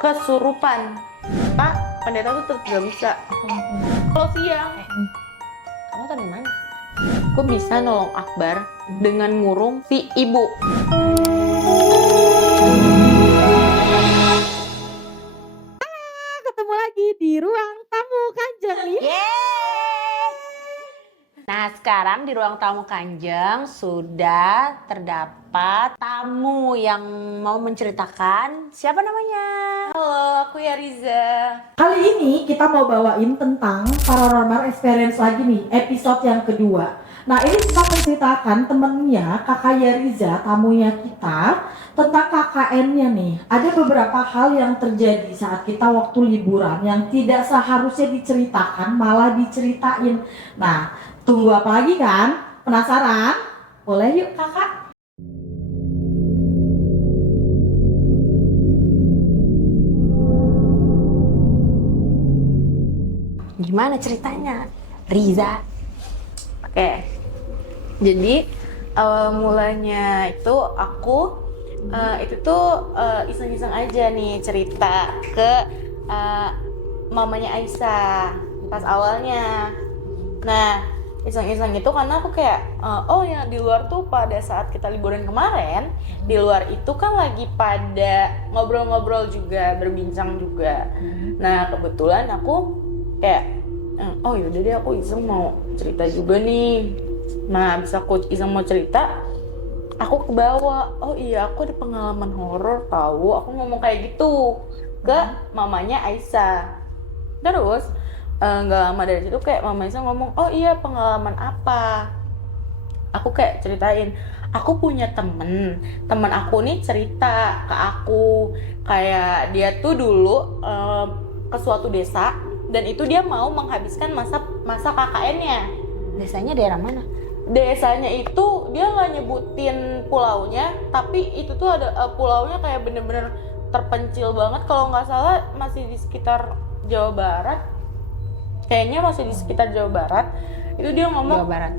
kesurupan. Pak, pendeta tuh tetap gak bisa. Kalau siang, Kamu tau di mana? aku bisa nolong Akbar dengan ngurung si ibu. Ketemu lagi di ruang tamu Kanjeng. Nah, sekarang di ruang tamu Kanjeng sudah terdapat tamu yang mau menceritakan. Siapa namanya? Halo, aku Yariza. Kali ini kita mau bawain tentang paranormal experience lagi nih, episode yang kedua. Nah, ini kita menceritakan temennya, Kakak Yariza, tamunya kita, tentang KKN-nya nih. Ada beberapa hal yang terjadi saat kita waktu liburan yang tidak seharusnya diceritakan, malah diceritain. Nah, tunggu apa lagi kan? Penasaran? Boleh yuk kakak? Gimana ceritanya? Riza. Oke, jadi mulanya itu aku itu tuh iseng-iseng aja nih cerita ke mamanya Aisyah pas awalnya. Nah, iseng-iseng itu karena aku kayak oh ya, di luar tuh pada saat kita liburan kemarin, di luar itu kan lagi pada ngobrol-ngobrol juga, berbincang juga. Nah, kebetulan aku kayak oh yaudah deh, aku iseng mau cerita juga nih. Nah, bisa aku iseng mau cerita, aku kebawa, oh iya aku ada pengalaman horor tahu. Aku ngomong kayak gitu ke mamanya Aisyah. Terus nggak lama dari situ kayak mama Aisyah ngomong, oh iya pengalaman apa? Aku kayak ceritain, aku punya temen aku nih cerita ke aku kayak dia tuh dulu ke suatu desa, dan itu dia mau menghabiskan masa KKN-nya. Desanya daerah mana? Desanya itu dia nggak nyebutin pulaunya, tapi itu tuh ada pulaunya kayak bener-bener terpencil banget. Kalau nggak salah masih di sekitar Jawa Barat. Kayaknya masih di sekitar Jawa Barat. Itu dia ngomong Jawa Barat.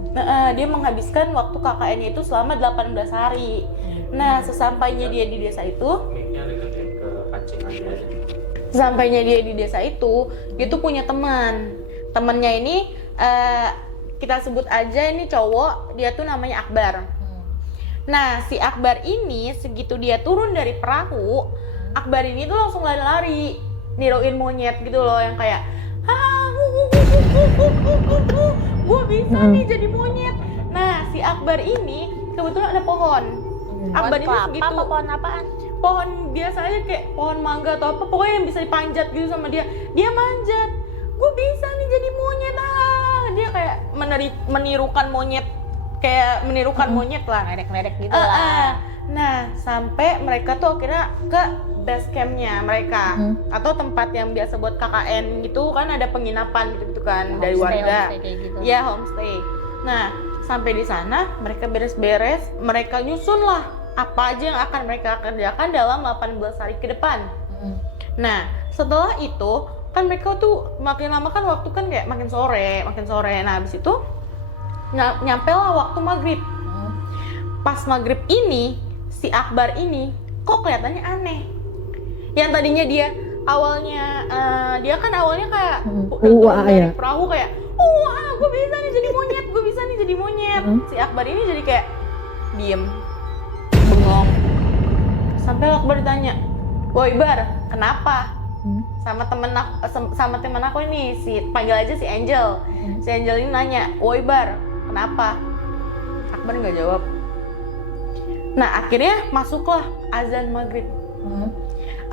dia menghabiskan waktu KKN-nya itu selama 18 hari. Nah, sesampainya dia di desa itu, dia tuh punya temannya ini kita sebut aja ini cowok, dia tuh namanya Akbar. Nah, si Akbar ini segitu dia turun dari perahu, Akbar ini tuh langsung lari-lari niruin monyet gitu loh, yang kayak gue bisa nih jadi monyet. Nah, si Akbar ini kebetulan ada pohon. Akbar ini segitu. Apa pohon apaan? Pohon biasa aja kayak pohon mangga atau apa, pokoknya yang bisa dipanjat gitu sama dia. Dia manjat. Gue bisa nih jadi monyet. Dia kayak menirukan monyet, kayak menirukan monyet lah, Ledek-ledek gitu lah. Nah, sampai mereka tuh akhirnya ke base campnya mereka, atau tempat yang biasa buat KKN gitu kan, ada penginapan gitu kan dari warga. Homestay kayak gitu. Ya, homestay. Nah, sampai di sana mereka beres-beres, mereka nyusun lah apa aja yang akan mereka kerjakan dalam 18 hari ke depan. Nah, setelah itu kan mereka tuh makin lama kan waktu kan kayak makin sore. Nah, habis itu nyampe lah waktu maghrib. Pas maghrib ini si Akbar ini kok kelihatannya aneh. Yang tadinya dia awalnya dia kan awalnya kayak dari perahu kayak gue bisa nih jadi monyet. Si Akbar ini jadi kayak diem, bengong. Sampai Akbar ditanya, woi Bar, kenapa? Sama temen aku ini, panggil aja si Angel. Si Angel ini nanya, woi Bar, kenapa? Akbar nggak jawab. Nah, akhirnya masuklah azan maghrib.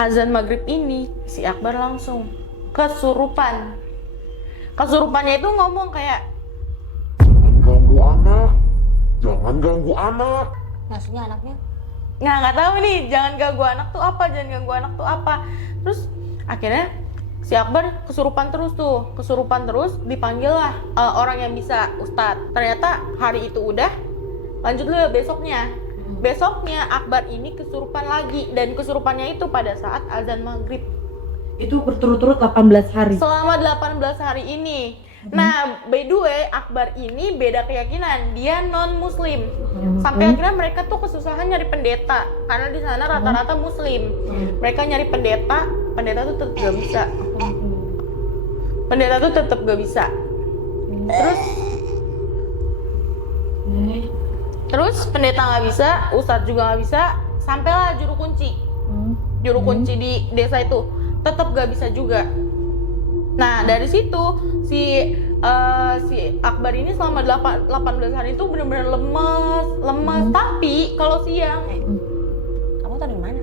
Azan maghrib ini si Akbar langsung kesurupan. Kesurupannya itu ngomong kayak, ganggu anak, jangan ganggu anak. Maksudnya anaknya? nggak tahu nih, jangan ganggu anak tuh apa. Terus akhirnya si Akbar kesurupan terus, dipanggil lah orang yang bisa, Ustadz. Ternyata hari itu udah, lanjut dulu besoknya. Besoknya Akbar ini kesurupan lagi, dan kesurupannya itu pada saat azan maghrib. Itu berturut-turut 18 hari. Selama 18 hari ini. Nah, by the way, Akbar ini beda keyakinan, dia non muslim. Sampai akhirnya mereka tuh kesusahan nyari pendeta, karena di sana rata-rata muslim. Mereka nyari pendeta, pendeta tuh tetap gak bisa. Pendeta tuh tetap gak bisa. Terus pendeta nggak bisa, ustadz juga nggak bisa, sampailah juru kunci. Juru kunci di desa itu tetap gak bisa juga. Nah dari situ si Akbar ini selama 18 hari itu benar-benar lemas. Tapi kalau siang, Kamu tau dari mana?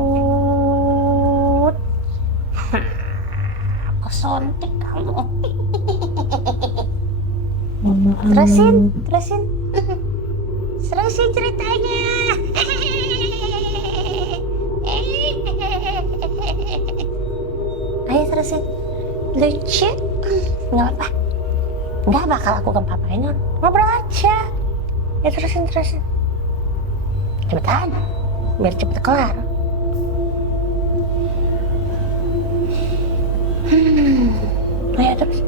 Nut. Kesontek kamu. Terusin ceritanya. Ayo terusin. Lucu. Nggak apa. Nggak bakal aku kepapain. Ngobrol aja. Ya terusin. Cepetan. Biar cepet kelar. Ayo terus.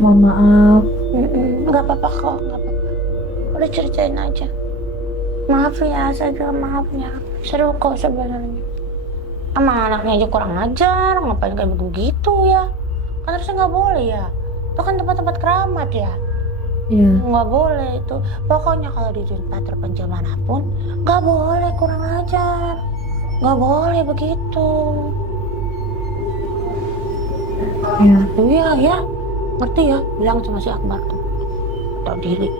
Mohon maaf. Nggak apa-apa kok, nggak apa-apa. Udah ceritain aja. Maaf ya, saya juga maaf ya. Seru kok sebenarnya. Emang anaknya aja kurang ajar, ngapain kayak begitu ya? Kan harusnya nggak boleh ya. Itu kan tempat-tempat keramat ya. Iya. Nggak boleh itu. Pokoknya kalau di tempat terpencil manapun, nggak boleh kurang ajar. Nggak boleh begitu. Iya. Iya ya, ngerti ya? Bilang sama si Akbar tuh. Tahu diri.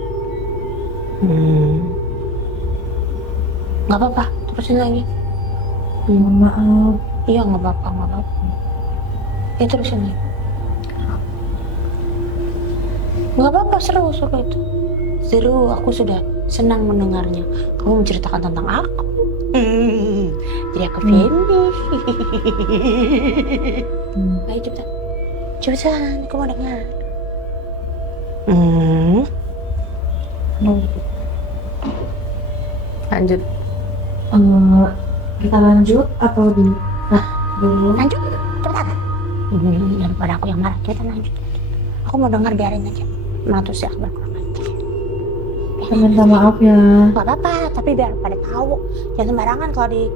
Nggak apa-apa, terusin lagi. Mohon maaf. Iya nggak apa-apa. Ya terusin lagi. Nggak apa-apa, seru itu. Seru, aku sudah senang mendengarnya. Kamu menceritakan tentang aku. Jadi aku friendly. Ayo cepetan, aku mau dengar. lanjut. Kita lanjut atau di dulu? Lanjut, cepetan. Daripada aku yang marah, kita lanjut. Aku mau dengar, biarin aja. Mantu si Akbar kurang aja. Saya minta maaf ya. Gak apa-apa, tapi biar pada tahu. Jangan sembarangan kalau di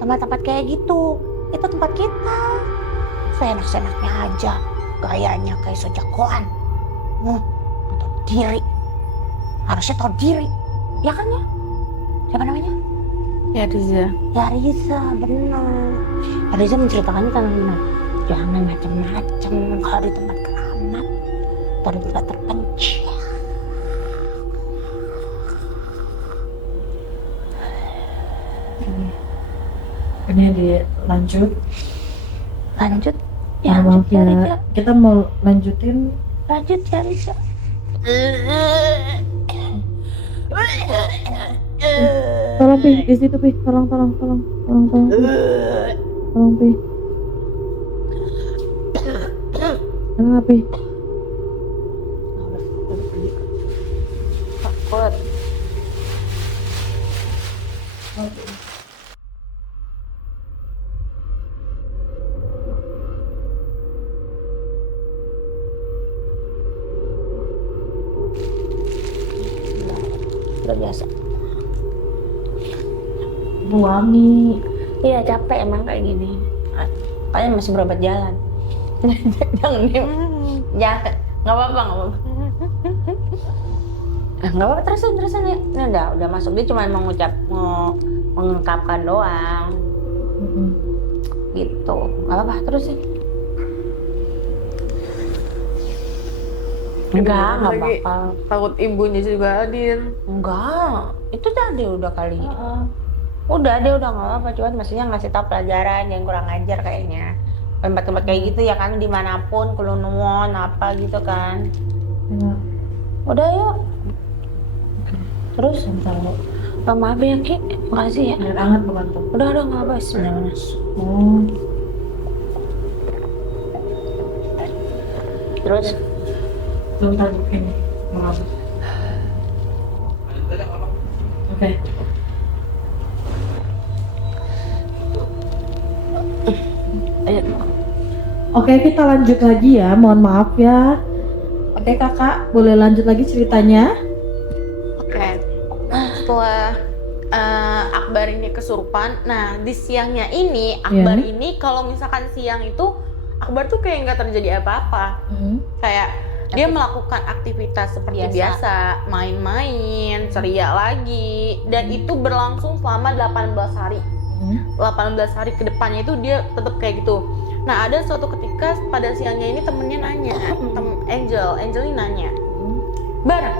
tempat-tempat kayak gitu. Itu tempat kita. Seenak-senaknya aja. Gayanya kayak sojagoan. Tahu diri. Harusnya tahu diri. Ya kan ya? Siapa namanya? Ya Riza. Ya Riza, benar. Ya Riza menceritakannya tentang jangan macam-macam kalau di tempat keramat atau di tempat terpencil. Ini dilanjut. Lanjut. Ya, Maaf lanjut ya Riza. ya. Kita mau lanjutin. Lanjut ya Riza. Tolong Pi, di situ Pi. Tolong Pi. Tolong Pi. Kenapa Pi? Takut. Udah biasa. Buami. Iya capek emang kayak gini. Kalian masih berobat jalan. Jangan diem. Jangan. Nggak apa-apa. Nggak apa-apa, terusin ya. Ini udah masuk, dia cuma mengungkapkan doang. Gitu. Nggak apa-apa, terusin. Enggak bakal. Takut ibunya juga hadir. Enggak, itu tadi udah kali. Udah dia udah nggak apa-apa, cuman maksudnya ngasih tau pelajaran yang kurang ajar kayaknya. Tempat-tempat kayak gitu ya kan, dimanapun Kulunwon apa gitu kan. Udah yuk. Terus maaf ya Ki, makasih ya. Air hangat bukan tuh? Udah nggak apa sebenarnya. Terus Bentar ini. Maaf. Oke. Ayo. Oke, kita lanjut lagi ya. Mohon maaf ya. Oke kakak, boleh lanjut lagi ceritanya? Oke. Setelah Akbar ini kesurupan, nah di siangnya ini Akbar ini kalau misalkan siang itu Akbar tuh kayak nggak terjadi apa-apa, kayak dia melakukan aktivitas seperti biasa, main-main, ceria lagi, dan itu berlangsung selama 18 hari. 18 hari ke depannya itu dia tetap kayak gitu. Nah ada suatu ketika pada siangnya ini temennya nanya, Angel ini nanya, Bar,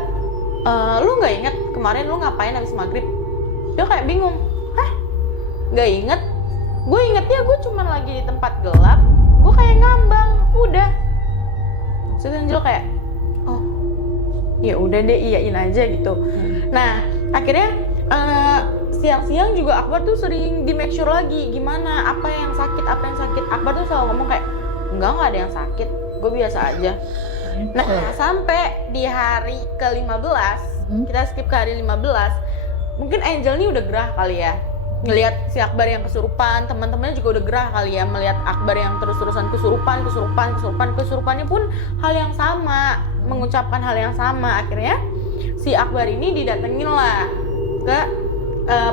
lu nggak inget kemarin lu ngapain habis maghrib? Dia kayak bingung, hah? Nggak inget? Gue ingetnya gue cuma lagi di tempat gelap, gue kayak ngambang, udah. Terus Angel kayak, oh, ya udah deh iyain aja gitu. Nah akhirnya siang-siang juga Akbar tuh sering di make sure lagi gimana, apa yang sakit. Akbar tuh selalu ngomong kayak, enggak ada yang sakit, gue biasa aja. Nah sampai di hari ke-15, kita skip ke hari 15, mungkin Angel nih udah gerah kali ya ngelihat si Akbar yang kesurupan, teman-temannya juga udah gerah kali ya melihat Akbar yang terus-terusan kesurupannya pun hal yang sama, mengucapkan hal yang sama. Akhirnya si Akbar ini didatengin lah ke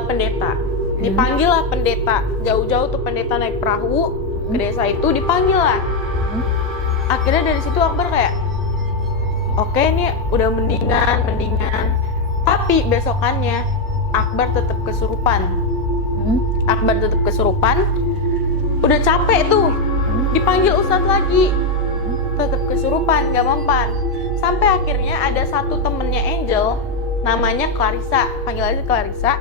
pendeta, dipanggil lah pendeta, jauh-jauh tuh pendeta naik perahu ke desa itu, dipanggil lah. Akhirnya dari situ Akbar kayak, oke ini udah mendingan, tapi besokannya Akbar tetap kesurupan. Udah capek tuh, dipanggil ustadz lagi, tetap kesurupan, gak mempan. Sampai akhirnya ada satu temennya Angel, namanya Clarissa, panggil aja Clarissa,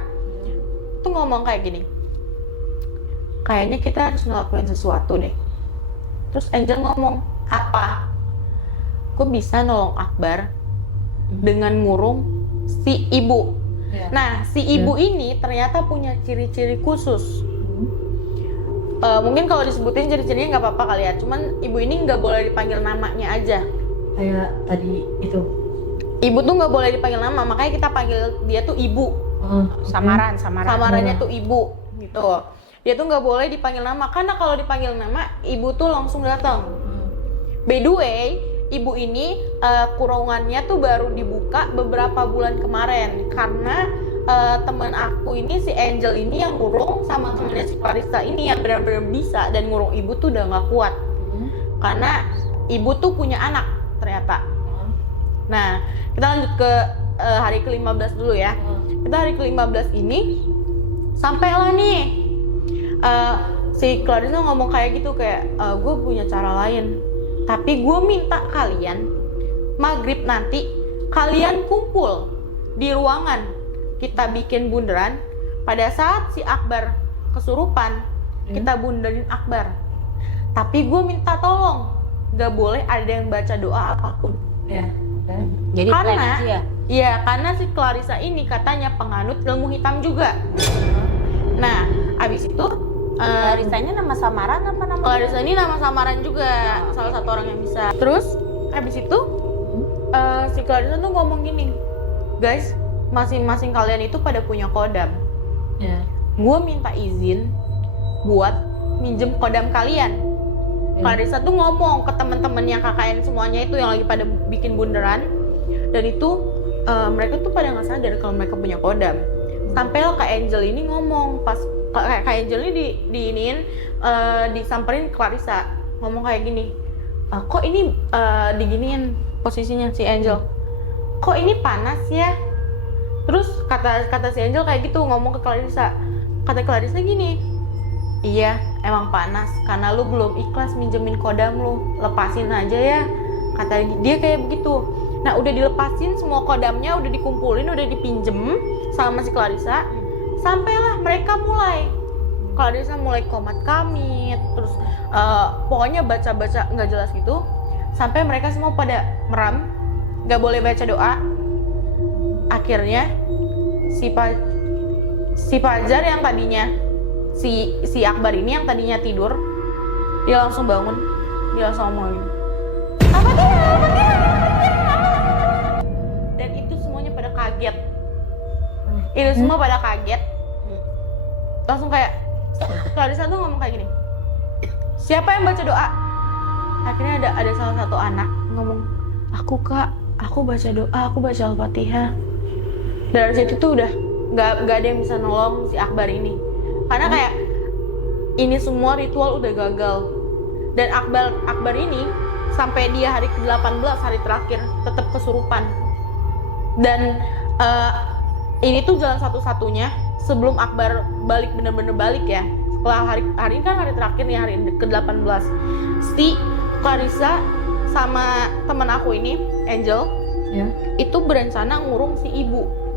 tuh ngomong kayak gini, kayaknya kita harus ngelakuin sesuatu deh. Terus Angel ngomong, apa? Gue bisa nolong Akbar dengan ngurung si ibu. Nah, si ibu ini ternyata punya ciri-ciri khusus. Mungkin kalau disebutin ciri-cirinya nggak apa-apa kali ya. Cuman ibu ini nggak boleh dipanggil namanya aja. Kayak tadi itu. Ibu tuh nggak boleh dipanggil nama, makanya kita panggil dia tuh ibu. Samarannya tuh ibu, gitu. Dia tuh nggak boleh dipanggil nama, karena kalau dipanggil nama, ibu tuh langsung datang. By the way, ibu ini kurungannya tuh baru dibuka beberapa bulan kemarin karena teman aku ini si Angel ini yang ngurung sama temennya si Clarissa ini yang benar-benar bisa, dan ngurung ibu tuh udah nggak kuat karena ibu tuh punya anak ternyata. Nah kita lanjut ke hari ke-15 dulu ya. Kita hari ke-15 ini sampailah nih si Clarissa ngomong kayak gitu, kayak gue punya cara lain. Tapi gue minta kalian maghrib nanti kalian kumpul di ruangan, kita bikin bundaran. Pada saat si Akbar kesurupan, kita bundarin Akbar. Tapi gue minta tolong, gak boleh ada yang baca doa apapun. Jadi karena si Clarissa ini katanya penganut ilmu hitam juga. Nah, abis itu Clarissanya nama samaran apa nama? Clarissa ini nama samaran juga, salah satu orang yang bisa. Terus habis itu si Clarissa tuh ngomong gini, guys, masing-masing kalian itu pada punya kodam. Gue minta izin buat minjem kodam kalian. Clarissa tuh ngomong ke teman-teman yang KKN semuanya itu yang lagi pada bikin bundaran, dan itu mereka tuh pada nggak sadar kalau mereka punya kodam. Sampailah Kak Angel ini ngomong, pas Kak Angel ini disamperin Clarissa, ngomong kayak gini, kok ini diginiin posisinya si Angel, kok ini panas ya? Terus kata si Angel kayak gitu ngomong ke Clarissa, kata Clarissa gini, iya emang panas karena lu belum ikhlas minjemin kodam lu, lepasin aja ya, kata dia kayak begitu. Nah udah dilepasin semua kodamnya, udah dikumpulin, udah dipinjem sama si Clarissa. Sampailah mereka Clarissa mulai komat kamit, terus pokoknya baca-baca nggak jelas gitu, sampai mereka semua pada meram, nggak boleh baca doa. Akhirnya si Fajar yang tadinya si Akbar ini yang tadinya tidur, dia langsung bangun, dia langsung ngomong gini, apa dia? Dan itu semuanya pada kaget. Itu semua pada kaget. Langsung kayak Clarissa tuh ngomong kayak gini, siapa yang baca doa? Akhirnya ada salah satu anak ngomong, aku baca doa, aku baca Al-Fatihah. Dari situ tuh udah nggak ada yang bisa nolong si Akbar ini, karena kayak ini semua ritual udah gagal. Dan Akbar ini sampai dia hari ke-18, hari terakhir, tetap kesurupan. Dan ini tuh jalan satu-satunya sebelum Akbar balik, bener-bener balik ya. Setelah hari ini kan hari terakhir nih, hari ke-18. Si Clarissa sama teman aku ini, Angel, Ya. itu berencana ngurung si ibu.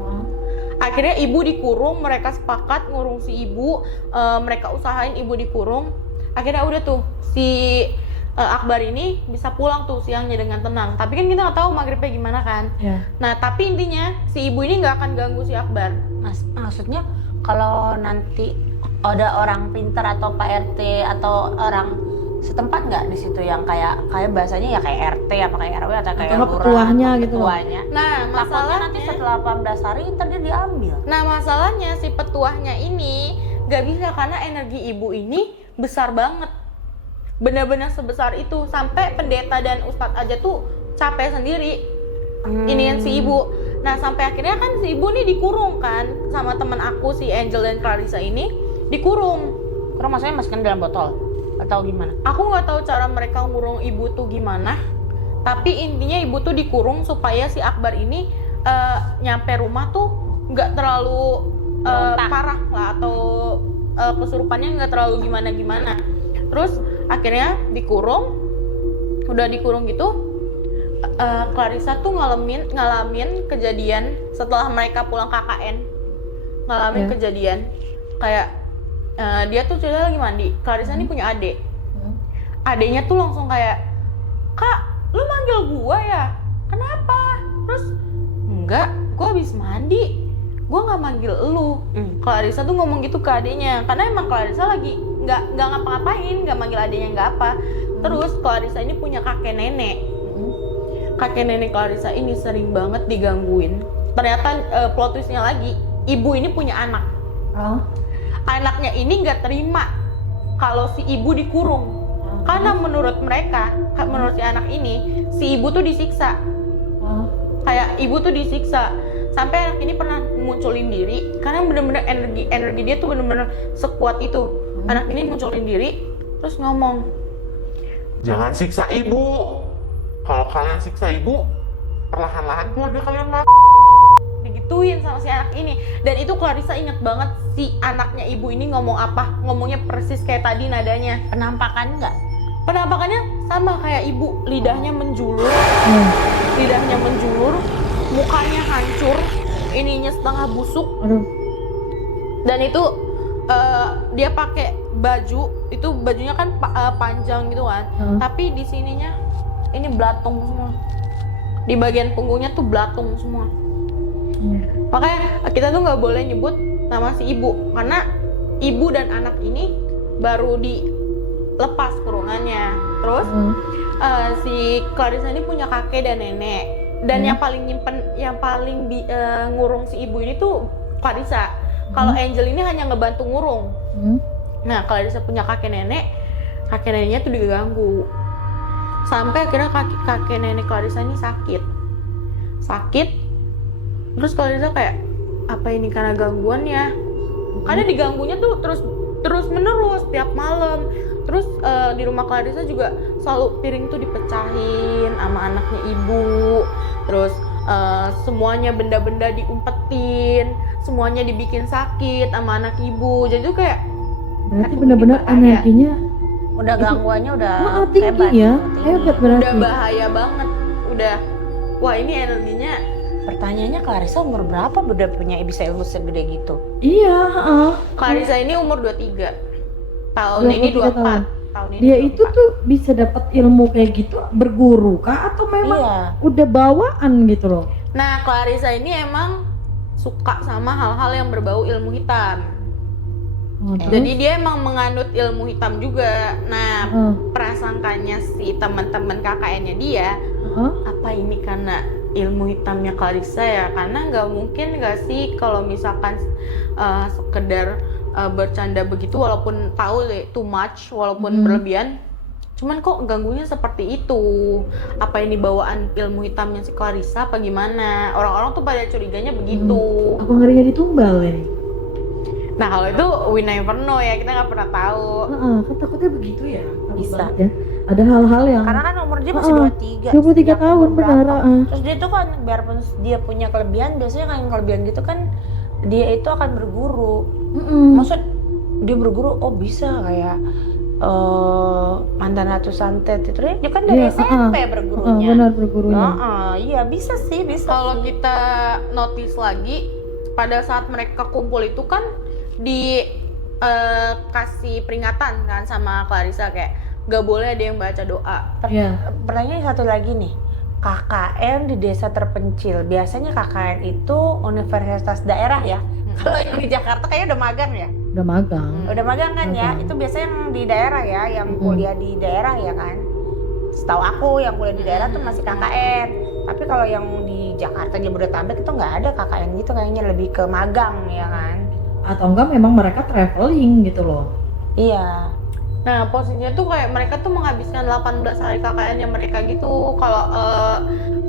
Akhirnya ibu dikurung, mereka sepakat ngurung si ibu, mereka usahain ibu dikurung. Akhirnya udah tuh si Akbar ini bisa pulang tuh siangnya dengan tenang. Tapi kan kita nggak tahu maghribnya gimana kan. Ya. Nah tapi intinya si ibu ini nggak akan ganggu si Akbar. Maksudnya kalau nanti ada orang pintar atau Pak RT atau orang setempat nggak di situ yang kayak bahasanya ya kayak RT apa kayak RW atau kayak Atau lurah, petuahnya gitu loh. petuahnya. Nah Takutnya masalahnya nanti setelah 18 hari ntar dia diambil. Nah masalahnya si petuahnya ini gak bisa karena energi ibu ini besar banget. Benar-benar sebesar itu sampai pendeta dan ustadz aja tuh capek sendiri iniin si ibu. Nah sampai akhirnya kan si ibu nih dikurung kan sama teman aku si Angel dan Clarissa ini dikurung. Kurang maksudnya masukin dalam botol atau gimana? Aku nggak tahu cara mereka ngurung ibu tuh gimana. Tapi intinya ibu tuh dikurung supaya si Akbar ini nyampe rumah tuh nggak terlalu parah lah atau kesurupannya nggak terlalu gimana-gimana. Terus akhirnya dikurung, udah dikurung gitu. Clarissa tuh ngalamin kejadian setelah mereka pulang KKN, ngalamin kejadian kayak dia tuh cerita lagi mandi. Clarissa ini punya adik. Adiknya tuh langsung kayak, "Kak, lu manggil gua ya? Kenapa?" Terus, "Enggak, gua habis mandi. Gua nggak manggil lu." Clarissa tuh ngomong gitu ke adiknya, karena emang Clarissa lagi nggak ngapa-ngapain, nggak manggil adiknya nggak apa. Terus Clarissa ini punya kakek nenek. Kakek nenek Clarissa ini sering banget digangguin. Ternyata plot twistnya lagi, ibu ini punya anak. Anaknya ini nggak terima kalau si ibu dikurung, karena menurut mereka, menurut si anak ini, si ibu tuh disiksa. Kayak ibu tuh disiksa sampai anak ini pernah munculin diri, karena bener-bener energi dia tuh bener-bener sekuat itu. Anak ini munculin diri terus ngomong, Jangan siksa ibu. Kalau kalian siksa ibu, perlahan-lahan keluarga kalian mati. digituin sama si anak ini. Dan itu Clarissa inget banget si anaknya ibu ini ngomong apa, ngomongnya persis kayak tadi nadanya. Penampakan nggak? Penampakannya sama kayak ibu, lidahnya menjulur, mukanya hancur, ininya setengah busuk. Dan itu dia pakai baju, itu bajunya kan panjang gitu kan, tapi di sininya ini belatung semua, di bagian punggungnya tuh belatung semua. Makanya kita tuh nggak boleh nyebut nama si ibu, karena ibu dan anak ini baru dilepas kurungannya. Terus si Clarissa ini punya kakek dan nenek, dan yang paling ngurung si ibu ini tuh Clarissa. Kalau Angel ini hanya ngebantu ngurung. Nah Clarissa punya kakek neneknya tuh diganggu. Sampai akhirnya kakek nenek Clarissa ini sakit. Terus Clarissa kayak, apa ini karena gangguan ya? Karena diganggunya tuh terus menerus tiap malam. Terus di rumah Clarissa juga selalu piring tuh dipecahin sama anaknya ibu. Terus semuanya benda-benda diumpetin, semuanya dibikin sakit sama anak ibu. Jadi tuh kayak berarti benar-benar energinya Udah gangguannya udah tinggi hebat, ya, tinggi. hebat berarti. udah bahaya banget. Udah, wah ini energinya. Pertanyaannya Clarissa umur berapa udah punya bisa ilmu segede gitu? Iya, Clarissa ini umur 23. Tahun 23 ini 24. tahun. Tahun ini Dia 24. itu tuh bisa dapat ilmu kayak gitu berguru kah atau memang Iya. udah bawaan gitu loh? Nah, Clarissa ini emang suka sama hal-hal yang berbau ilmu hitam. Jadi dia emang menganut ilmu hitam juga. Nah, prasangkanya si teman-teman KKN-nya dia, apa ini karena ilmu hitamnya Clarissa ya? Karena nggak mungkin nggak sih kalau misalkan sekedar bercanda begitu, walaupun tahu too much, walaupun berlebihan, Cuman kok ganggunya seperti itu? Apa ini bawaan ilmu hitamnya si Clarissa apa gimana? Orang-orang tuh pada curiganya begitu. Apa ngerinya ditumbal ini? Nah kalau itu we never know ya, kita nggak pernah tahu. Kan takutnya begitu ya. Takut Bisa. banget ya. Ada hal-hal yang Karena kan umur dia masih 23. 23 sejak tahun umur benar. berapa. Terus dia tuh kan biarpun dia punya kelebihan, biasanya kan kelebihan gitu kan dia itu akan berguru. Maksud dia berguru, oh bisa kayak mantan ratu santet itu dia kan dari Iya, SMP bergurunya. benar bergurunya. Iya bisa sih, bisa. Kalau sih. kita notice lagi, pada saat mereka kumpul itu kan di kasih peringatan kan sama Clarissa kayak gak boleh ada yang baca doa. Iya. Pertanyaan satu lagi nih, KKN di desa terpencil, biasanya KKN itu universitas daerah ya? Kalau yang di Jakarta kayaknya udah magang ya? Udah magang. Udah magang kan ya? Itu biasanya yang di daerah ya, yang kuliah di daerah ya kan? Setahu aku yang kuliah di daerah tuh masih KKN. Tapi kalau yang di Jakarta, Jabodetabek itu nggak ada KKN gitu, kayaknya lebih ke magang ya kan? Atau enggak memang mereka traveling gitu loh. Iya. Nah posisinya tuh kayak mereka tuh menghabiskan 18 hari KKN-nya mereka gitu. Kalau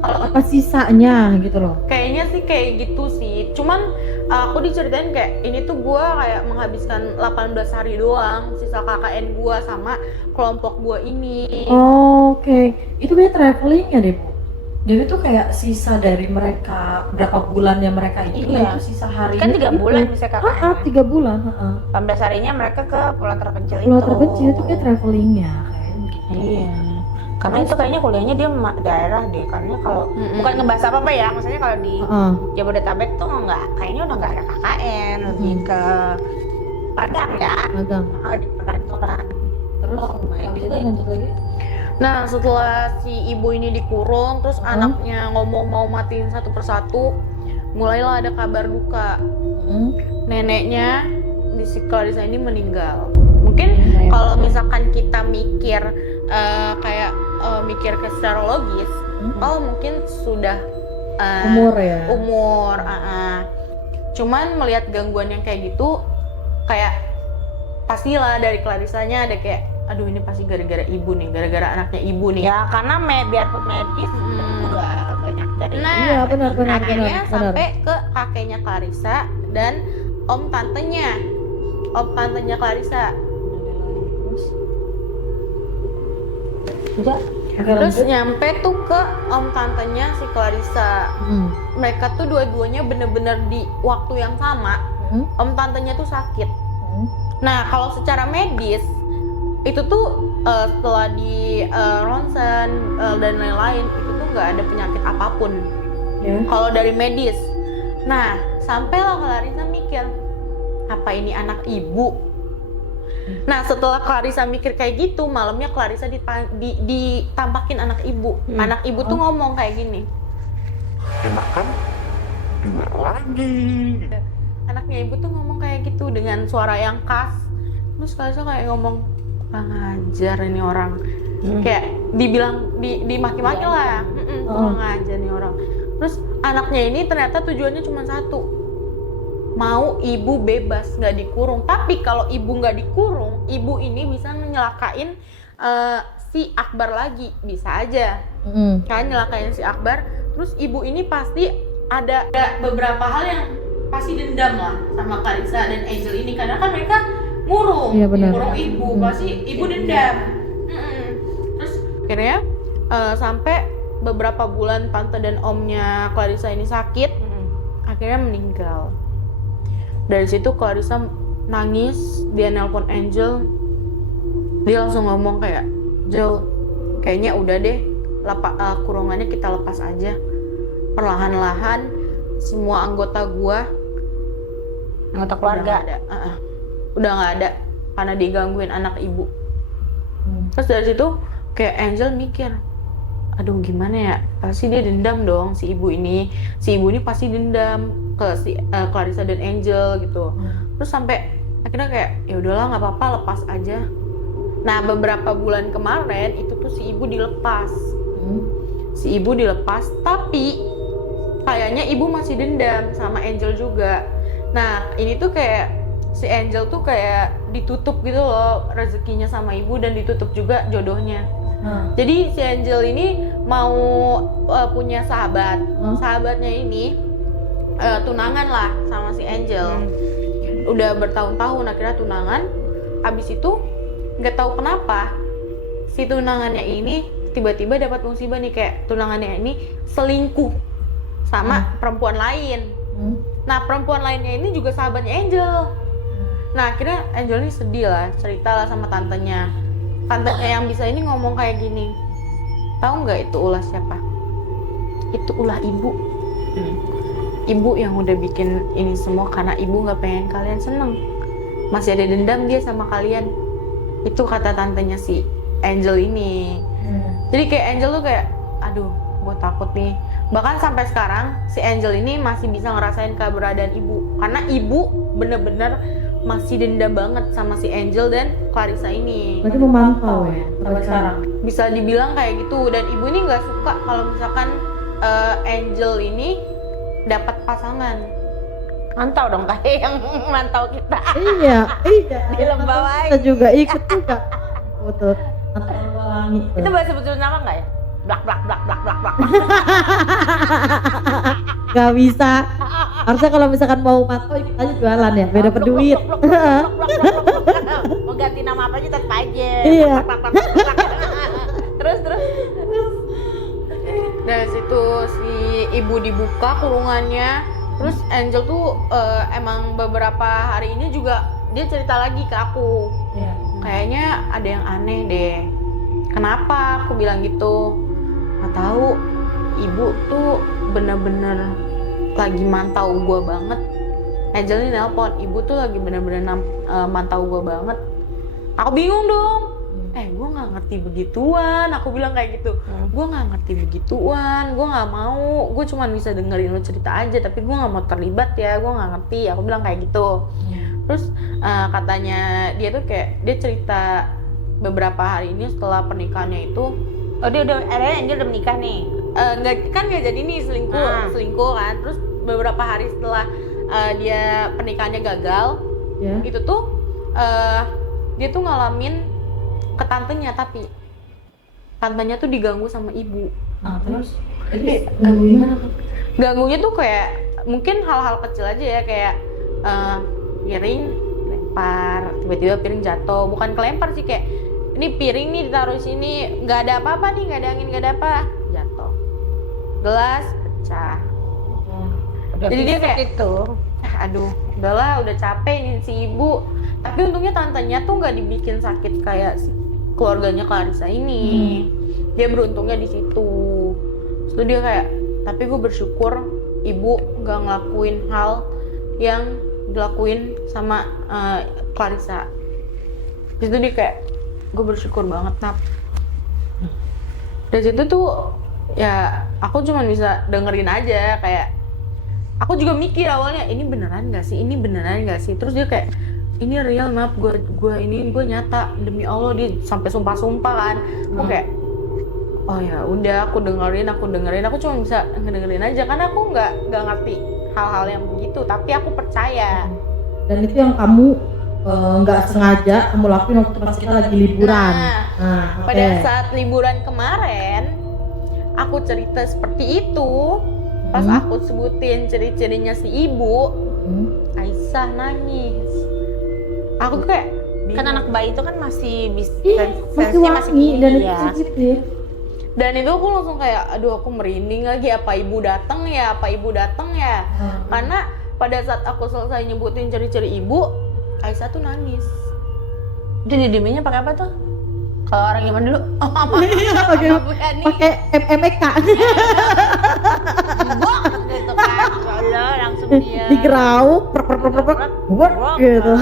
Apa sisanya gitu loh. kayaknya sih kayak gitu sih. Cuman aku diceritain kayak ini tuh gua kayak menghabiskan 18 hari doang sisa KKN gua sama kelompok gua ini. Oke. Itu kayak traveling ya deh, Bu? Jadi tuh kayak sisa dari mereka berapa bulan yang mereka itu, Iya. itu sisa hari Kan 3 bulan bisa KKN. 3 bulan. 18 harinya mereka ke pulau terpencil itu. Pulau terpencil itu kayak travelingnya kayak gitu. Iya. Karena itu kayaknya kuliahnya dia daerah deh. Karena kalau bukan ngebahas apa ya, maksudnya kalau di Jabodetabek tuh kayaknya udah nggak ada KKN, lebih ke Padang ya. Magang. Di perkantoran. Terus lanjut lagi. Nah setelah si ibu ini dikurung, terus anaknya ngomong mau matiin satu persatu, mulailah ada kabar duka. Neneknya di si Clarissa ini meninggal. Mungkin kalau misalkan kita mikir mikir ke secara logis, oh mungkin sudah Umur ya. umur. Cuman melihat gangguan yang kayak gitu, kayak pastilah dari Clarissanya ada kayak, aduh ini pasti gara-gara ibu nih, gara-gara anaknya ibu nih. Ya karena biarpun medis juga banyak dari. Nah, Iya, benar. akhirnya sampai ke kakeknya Clarissa dan om tantenya Clarissa. Terus nyampe tuh ke om tantenya si Clarissa. Mereka tuh dua-duanya bener-bener di waktu yang sama. Om tantenya tuh sakit. Nah kalau secara medis itu tuh setelah di ronsen dan lain-lain itu tuh nggak ada penyakit apapun. Kalau dari medis. Nah sampailah Clarissa mikir, apa ini anak ibu? Nah setelah Clarissa mikir kayak gitu, malamnya Clarissa ditampakin anak ibu. Anak ibu tuh ngomong kayak gini. Enakan dua lagi. Anaknya ibu tuh ngomong kayak gitu dengan suara yang khas. Terus Clarissa kayak ngomong, kurang ajar ini orang. Kayak dibilang dimaki-maki lah. Kurang ajar nih orang. Terus anaknya ini ternyata tujuannya cuma satu, mau ibu bebas, nggak dikurung. Tapi kalau ibu nggak dikurung, ibu ini bisa nyelakain si Akbar lagi, bisa aja kan nyelakain si Akbar. Terus ibu ini pasti ada beberapa hal yang pasti dendam lah sama Clarissa dan Angel ini, karena kan mereka ngurung, Iya, benar. ngurung ibu, pasti ibu dendam. Terus akhirnya sampai beberapa bulan tante dan omnya Clarissa ini sakit, akhirnya meninggal. Dari situ Clarissa nangis, dia nelpon Angel, dia langsung ngomong kayak, Jel, kayaknya udah deh, kurungannya kita lepas aja. Perlahan-lahan semua anggota anggota keluarga udah nggak ada karena digangguin anak ibu. Terus dari situ kayak Angel mikir, aduh gimana ya, pasti dia dendam dong si ibu ini pasti dendam ke si Clarissa dan Angel gitu. Terus sampai akhirnya kayak ya udahlah nggak apa-apa, lepas aja. Nah beberapa bulan kemarin itu tuh si ibu dilepas, tapi kayaknya ibu masih dendam sama Angel juga. Nah ini tuh kayak si Angel tuh kayak ditutup gitu loh rezekinya sama ibu dan ditutup juga jodohnya. Jadi si Angel ini mau punya sahabat. Sahabatnya ini tunangan lah sama si Angel. Udah bertahun-tahun akhirnya tunangan. Abis itu nggak tahu kenapa si tunangannya ini tiba-tiba dapat musibah nih, kayak tunangannya ini selingkuh sama perempuan lain. Nah perempuan lainnya ini juga sahabatnya Angel. Nah akhirnya Angel ini sedih lah, cerita lah sama tantenya. Tantenya yang bisa ini ngomong kayak gini, tahu nggak itu ulah siapa? Itu ulah ibu. Ibu yang udah bikin ini semua karena ibu nggak pengen kalian seneng. Masih ada dendam dia sama kalian. Itu kata tantenya si Angel ini. Jadi kayak Angel tuh kayak, aduh, gue takut nih. Bahkan sampai sekarang si Angel ini masih bisa ngerasain keberadaan ibu, karena ibu bener-bener masih dendam banget sama si Angel dan Clarissa ini. Berarti memantau ya sampai sekarang. Bisa dibilang kayak gitu, dan ibu ini nggak suka kalau misalkan Angel ini dapat pasangan. Mantau dong kayak yang mantau kita. Iya. Di Lembawai. Kita juga ikut juga. Betul. Wangi. Itu boleh sebut nama nggak ya? Blak. Gak bisa. Harusnya kalau misalkan mau mantau ikut aja jualan ya, beda per duit. Mau ganti nama apa aja tetap aja. Iya. Terus. Dari situ si ibu dibuka kurungannya. Terus Angel tuh emang beberapa hari ini juga dia cerita lagi ke aku. Kayaknya ada yang aneh deh. Kenapa? Aku bilang gitu. Nggak tahu. Ibu tuh bener-bener lagi mantau gue banget. Angel ini nelpon, ibu tuh lagi bener-bener mantau gue banget. Aku bingung dong. Gue nggak ngerti begituan. Aku bilang kayak gitu. Gue nggak ngerti begituan. Gue nggak mau. Gue cuma bisa dengerin lo cerita aja. Tapi gue nggak mau terlibat ya. Gue nggak ngerti. Aku bilang kayak gitu. Terus katanya dia tuh kayak dia cerita beberapa hari ini setelah pernikahannya itu. Oh dia udah, Angel udah menikah nih. Nggak jadi nih selingkuh kan. Terus beberapa hari setelah dia pernikahannya gagal, itu tuh dia tuh ngalamin ke tantenya, tapi tantenya tuh diganggu sama ibu. Terus ganggunya Ganggunya tuh kayak mungkin hal-hal kecil aja ya, kayak piring lempar, tiba-tiba piring jatuh. Bukan kelempar sih, kayak ini piring nih ditaruh sini, nggak ada apa-apa nih, nggak ada angin, nggak ada apa, jatuh. Gelas pecah. Jadi dia kayak itu. Aduh, udahlah, udah capek nih si ibu. Tapi untungnya tantenya tuh nggak dibikin sakit kayak keluarganya Clarissa ini. Dia beruntungnya di situ. Terus dia kayak, tapi gue bersyukur ibu nggak ngelakuin hal yang dilakuin sama Clarissa. Terus dia kayak, gue bersyukur banget Nap. Dari situ tuh ya aku cuma bisa dengerin aja, kayak aku juga mikir awalnya ini beneran nggak sih, terus dia kayak ini real Nap, gue nyata demi Allah, dia sampai sumpah kan. Aku kayak oh ya udah, aku dengerin, aku cuma bisa ngedengerin aja karena aku nggak ngerti hal-hal yang begitu, tapi aku percaya. Dan itu yang kamu nggak sengaja kamu lakuin waktu pas kita lagi liburan. Pada saat liburan kemarin aku cerita seperti itu, pas aku sebutin ciri-cirinya si ibu, Aisyah nangis. Aku tuh kayak Kan anak bayi itu kan masih masih wangi dan itu ya. sensitif. Dan itu aku langsung kayak, aduh aku merinding lagi, apa ibu datang ya. Karena pada saat aku selesai nyebutin ciri-ciri ibu, Aisyah tuh nangis. Itu didieminnya pakai apa tuh? Kalau orang zaman dulu, Pakai MMK gitu kan, Allah langsung dia digerau, gitu.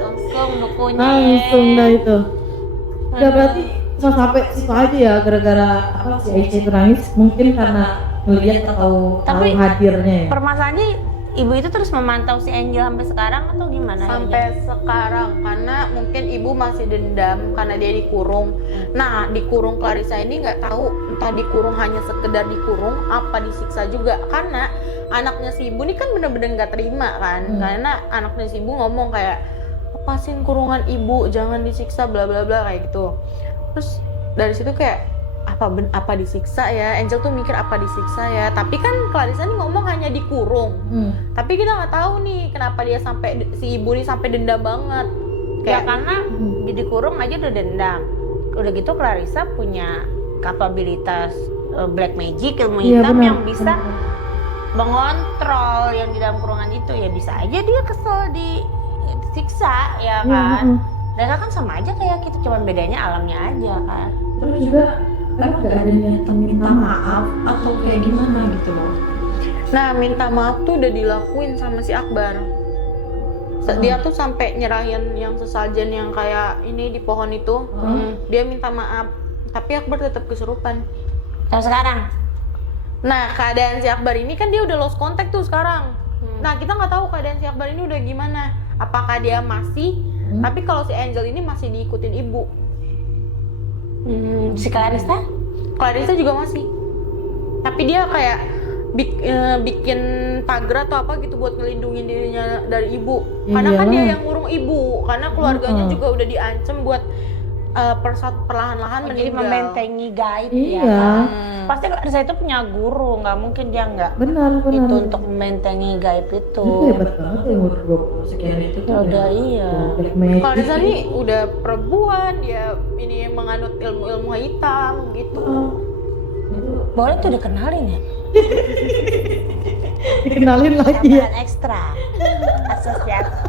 langsung bukunya. Langsung dah itu. Udah berarti cuma sampai situ aja ya, gara-gara apa si Aisyah itu nangis, mungkin karena melihat atau tahu Tapi hadirnya ya. Permasalahannya ibu itu terus memantau si Angel sampai sekarang atau gimana? Sampai sekarang, karena mungkin ibu masih dendam karena dia dikurung. Nah, dikurung Clarissa ini nggak tahu entah dikurung hanya sekedar dikurung apa disiksa juga, karena anaknya si ibu ini kan bener-bener nggak terima kan. Karena anaknya si ibu ngomong kayak, apa lepasin kurungan ibu, jangan disiksa bla bla bla kayak gitu. Terus dari situ kayak apa disiksa ya, Angel tuh mikir apa disiksa ya, tapi kan Clarissa nih ngomong hanya dikurung. Tapi kita nggak tahu nih kenapa dia sampai si ibu nih sampai dendam banget. Ya Kayak karena dikurung aja udah dendam. Udah gitu Clarissa punya kapabilitas black magic, ilmu Iya, hitam benar. yang bisa mengontrol yang di dalam kurungan itu. Ya bisa aja dia kesel disiksa ya Iya, kan. Mereka kan sama aja kayak kita, cuma bedanya alamnya aja kan. Terus juga emang gak ada niatan minta maaf atau kayak gimana gitu loh. Nah, minta maaf tuh udah dilakuin sama si Akbar. Dia tuh sampai nyerahin yang sesajen yang kayak ini di pohon itu. Dia minta maaf, tapi Akbar tetap kesurupan. Sampai sekarang Nah, keadaan si Akbar ini kan dia udah lost contact tuh sekarang. Nah, kita nggak tahu keadaan si Akbar ini udah gimana. Apakah dia masih? Tapi kalau si Angel ini masih diikutin ibu. si Clarissa Clarissa juga masih. Tapi dia kayak bikin pagar atau apa gitu buat ngelindungin dirinya dari ibu. Karena kan dia yang ngurung ibu. Karena keluarganya juga udah diancam buat perlahan-lahan jadi meninggal. membentengi gaib Iya. ya kan? Pasti Clarissa itu punya guru, nggak mungkin dia nggak Benar. itu untuk membentengi gaib itu. Itu hebat banget ya umur 20 sekian itu tuh. Udah iya. Black magic. Clarissa nih udah perempuan, dia ini menganut ilmu-ilmu hitam gitu. Boleh tuh dikenalin ya? Dikenalin lagi ya. Tambahan ekstra asosiasi.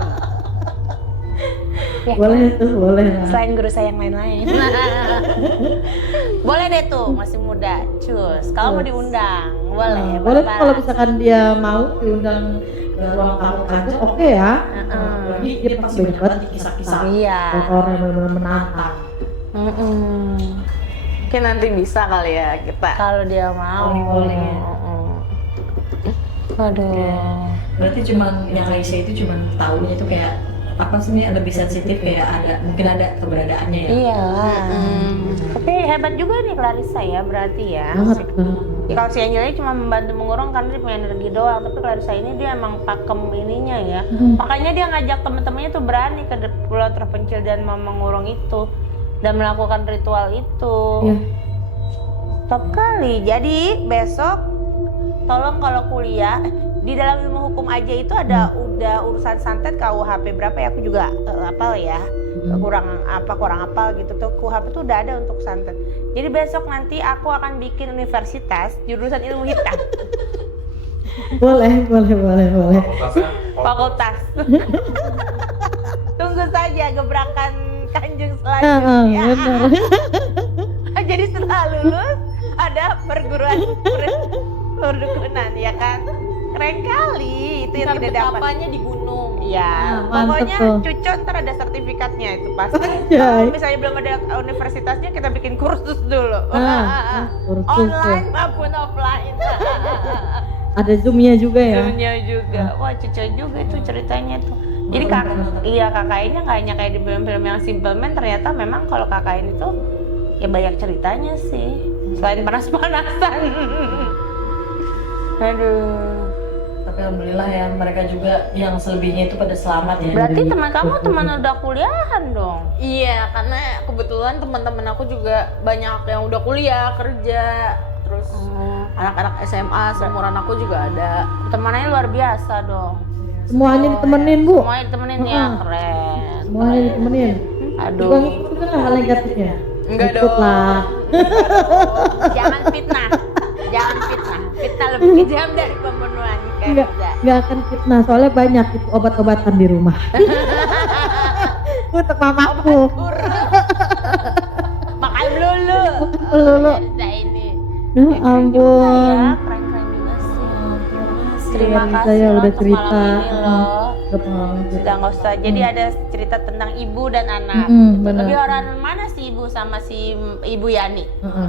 Ya, Boleh tuh, boleh lah. selain guru saya yang lain-lain. Boleh deh tuh, masih muda, cus. Kalau mau diundang, boleh. Boleh tuh bareng-bareng. kalau misalkan dia mau diundang ke ruang tamu kantor, oke ya. Jadi dia pasti banyak banget kisah-kisah Iya. orang yang benar-benar menantang. Mungkin nanti bisa kali ya kita. Kalau dia mau. Boleh. Aduh. Berarti cuman yang Aisyah itu cuman tahunya itu kayak apa sih, ini lebih sensitif kayak ada mungkin ada keberadaannya ya. Iya. Tapi hebat juga nih Clarissa ya, berarti ya. Banget. Ya, kalau si Angel ini cuma membantu mengurung karena dia punya energi doang, tapi Clarissa ini dia emang pakem ininya ya. Makanya dia ngajak teman-temannya tuh berani ke pulau terpencil dan mau mengurung itu dan melakukan ritual itu. Iya. Top kali. Jadi besok tolong kalau kuliah di dalam ilmu hukum aja itu ada udah urusan santet KUHP berapa ya, aku juga hafal ya. kurang apal gitu tuh. KUHP tuh udah ada untuk santet. Jadi besok nanti aku akan bikin universitas jurusan ilmu hitam. Boleh. Fakultas. Tunggu saja gebrakan Kanjeng selanjutnya. Benar. Jadi setelah lulus ada perdukunan ya kan. Keren kali itu yang tidak dapat. Apanya di gunung. Iya, Mantep pokoknya tuh. Cucon ntar ada sertifikatnya itu pasti. Anjay. Kalau misalnya belum ada universitasnya kita bikin kursus dulu. Kursus Online tuh. maupun offline. Ada zoomnya juga ya. Dunia juga. Wah, Cucon juga itu ceritanya tuh. Jadi KKN-nya nggak hanya kayak di film-film yang simple man, ternyata memang kalau KKN itu ya banyak ceritanya sih. Selain panas-panasan. Aduh. Tapi alhamdulillah ya mereka juga yang selebihnya itu pada selamat ya. Berarti teman kamu teman udah kuliahan dong? Iya, karena kebetulan teman-teman aku juga banyak yang udah kuliah, kerja, terus anak-anak SMA seumuran aku juga ada. Temannya luar biasa dong. Semuanya ditemenin, Bu. Semuanya ditemenin ya, keren. Semuanya ditemenin. Aduh. Juga ngikutin kan hal negatifnya. Enggak Ikut dong. lah. Jangan fitnah. Jangan fitnah. Fitnah lebih kejam dari pembunuhan. Nggak akan fitnah, soalnya banyak itu obat-obatan di rumah. Untuk mamaku. Makan lulu. Lulu. Cerita ini. Ya ampun. Ya, keren-keren juga sih. Terima Iya, kasih saya loh udah untuk cerita. malam ini loh. Pengalaman Sudah nggak usah. Jadi ada cerita tentang ibu dan anak. benar. Lebih orang mana si ibu sama si Ibu Yani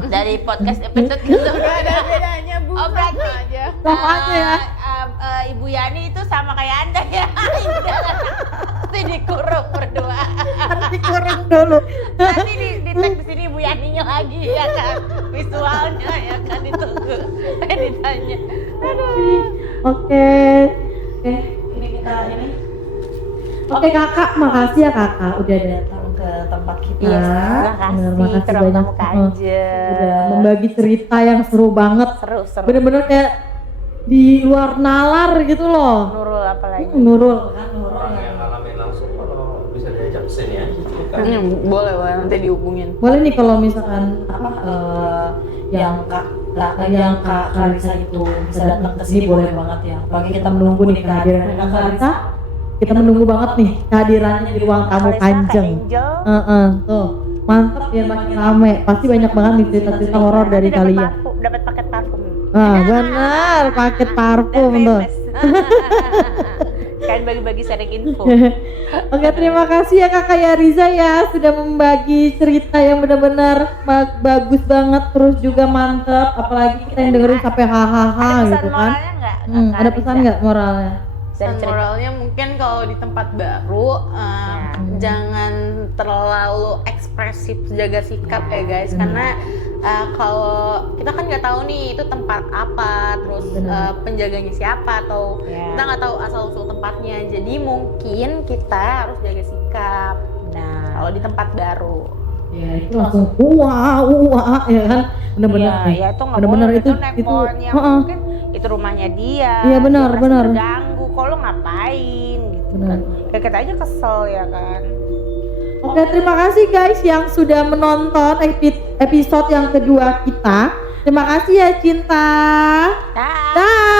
dari podcast Iya. episode kedua. Gak ada bedanya, Bu. Oh, berarti Sama aja. Sama aja ya. Ibu Yani itu sama kayak Anda ya. Nanti dikurung berdua. Dikurang dulu. Nanti di tag di sini Ibu Yaninya lagi ya kan. Visualnya ya kan ditunggu. Ditanya. Aduh. Oke. Ini kita ini Oke kakak, makasih ya kakak udah datang ke tempat kita. Iya, Bener, makasih ke banyak. Muka aja. Udah membagi cerita yang seru banget. Seru. Bener-bener kayak di luar nalar gitu loh. Nurul apalagi. Nurul. Orang yang ngalamin langsung kalau bisa diajak kesini aja cerita. Boleh nanti dihubungin. Boleh nih kalau misalkan yang Kak Kalisa itu bisa datang ke sini boleh banget ya. Apalagi kita menunggu nih kehadiran Kak Kalisa. Kita menunggu banget nih kehadirannya di ruang tamu Kalisa, Kanjeng. Kak Angel. Tuh mantap biar makin rame. Pasti banyak banget nih cerita-cerita horor dari Dapat kalian. parfum, dapat paket parfum. Benar, paket parfum tuh. Kalian bagi-bagi sharing info. Oke, terima kasih ya Kakak Yariza ya sudah membagi cerita yang benar-benar bagus banget, terus juga mantep, apalagi kita yang dengerin sampai hahaha Ada gitu pesan kan. moralnya nggak? Ada pesan nggak moralnya? Dari Dan cerita. moralnya mungkin kalau di tempat baru jangan terlalu ekspresif, jaga sikap ya guys, karena kalau kita kan nggak tahu nih itu tempat apa, terus penjaganya siapa, atau kita nggak tahu asal usul tempatnya, jadi mungkin kita harus jaga sikap. Nah, Kalau di tempat baru. Ya itu langsung wah ya kan, benar-benar nih. ya itu nggak Bener-bener boleh, itu nempornya heeh. mungkin itu rumahnya dia. Iya, benar, dia merasa benar. terganggu, kok lo ngapain gitu Benar. kan. Kayak kita aja kesel ya kan. Oke, terima kasih guys yang sudah menonton episode yang kedua kita. Terima kasih ya Cinta. Dah. Dah.